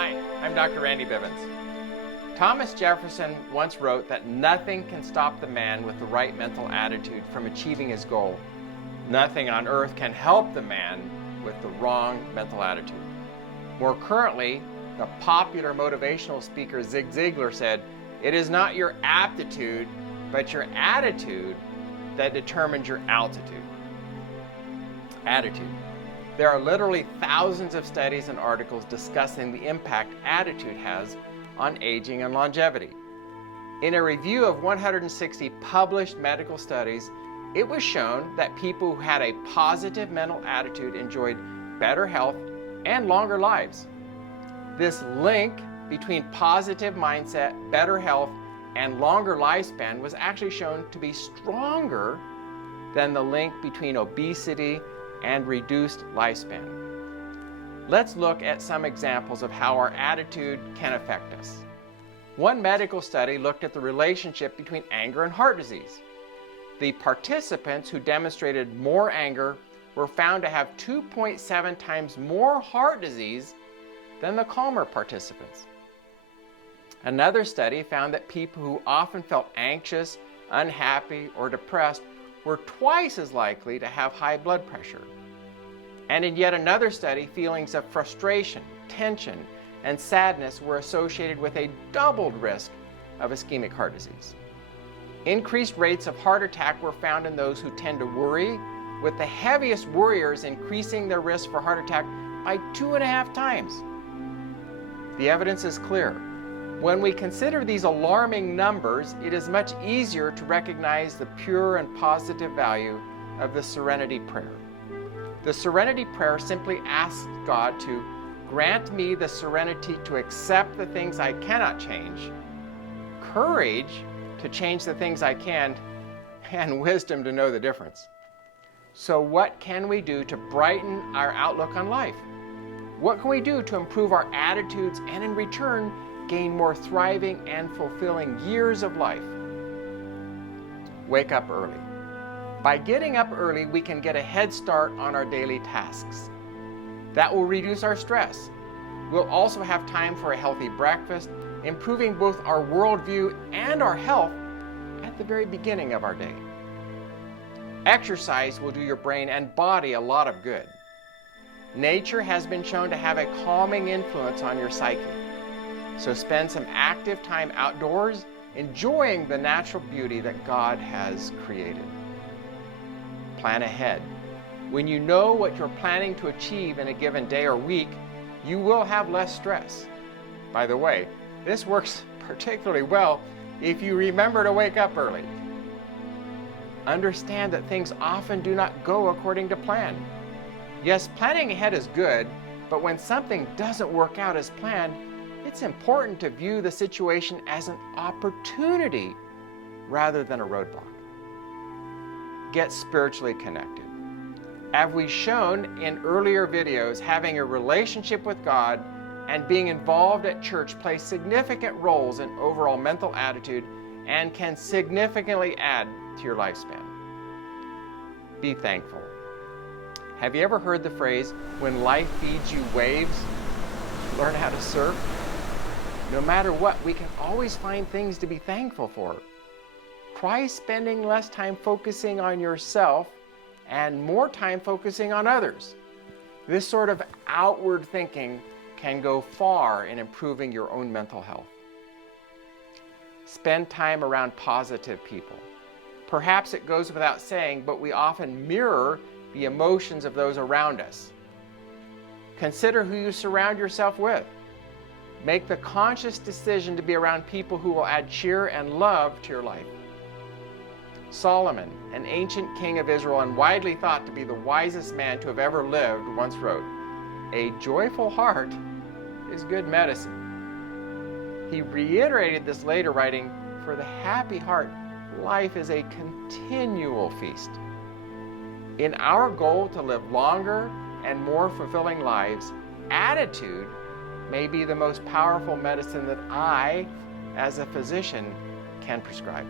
Hi, I'm Dr. Randy Bivens. Thomas Jefferson once wrote that nothing can stop the man with the right mental attitude from achieving his goal. Nothing on earth can help the man with the wrong mental attitude. More currently, the popular motivational speaker Zig Ziglar said, "It is not your aptitude, but your attitude that determines your altitude." Attitude. There are literally thousands of studies and articles discussing the impact attitude has on aging and longevity. In a review of 160 published medical studies, it was shown that people who had a positive mental attitude enjoyed better health and longer lives. This link between positive mindset, better health, and longer lifespan was actually shown to be stronger than the link between obesity and reduced lifespan. Let's look at some examples of how our attitude can affect us. One medical study looked at the relationship between anger and heart disease. The participants who demonstrated more anger were found to have 2.7 times more heart disease than the calmer participants. Another study found that people who often felt anxious, unhappy, or depressed were twice as likely to have high blood pressure. And in yet another study, feelings of frustration, tension, and sadness were associated with a doubled risk of ischemic heart disease. Increased rates of heart attack were found in those who tend to worry, with the heaviest worriers increasing their risk for heart attack by 2.5 times. The evidence is clear. When we consider these alarming numbers, it is much easier to recognize the pure and positive value of the serenity prayer. The serenity prayer simply asks God to grant me the serenity to accept the things I cannot change, courage to change the things I can, and wisdom to know the difference. So what can we do to brighten our outlook on life? What can we do to improve our attitudes and in return gain more thriving and fulfilling years of life? Wake up early. By getting up early, we can get a head start on our daily tasks. That will reduce our stress. We'll also have time for a healthy breakfast, improving both our worldview and our health at the very beginning of our day. Exercise will do your brain and body a lot of good. Nature has been shown to have a calming influence on your psyche. So spend some active time outdoors, enjoying the natural beauty that God has created. Plan ahead. When you know what you're planning to achieve in a given day or week, you will have less stress. By the way, this works particularly well if you remember to wake up early. Understand that things often do not go according to plan. Yes, planning ahead is good, but when something doesn't work out as planned, it's important to view the situation as an opportunity rather than a roadblock. Get spiritually connected. As we've shown in earlier videos, having a relationship with God and being involved at church plays significant roles in overall mental attitude and can significantly add to your lifespan. Be thankful. Have you ever heard the phrase, "When life feeds you waves, learn how to surf"? No matter what, we can always find things to be thankful for. Try spending less time focusing on yourself and more time focusing on others. This sort of outward thinking can go far in improving your own mental health. Spend time around positive people. Perhaps it goes without saying, but we often mirror the emotions of those around us. Consider who you surround yourself with. Make the conscious decision to be around people who will add cheer and love to your life. Solomon, an ancient king of Israel and widely thought to be the wisest man to have ever lived, once wrote, "A joyful heart is good medicine." He reiterated this later, writing, "For the happy heart, life is a continual feast." In our goal to live longer and more fulfilling lives, attitude may be the most powerful medicine that I, as a physician, can prescribe.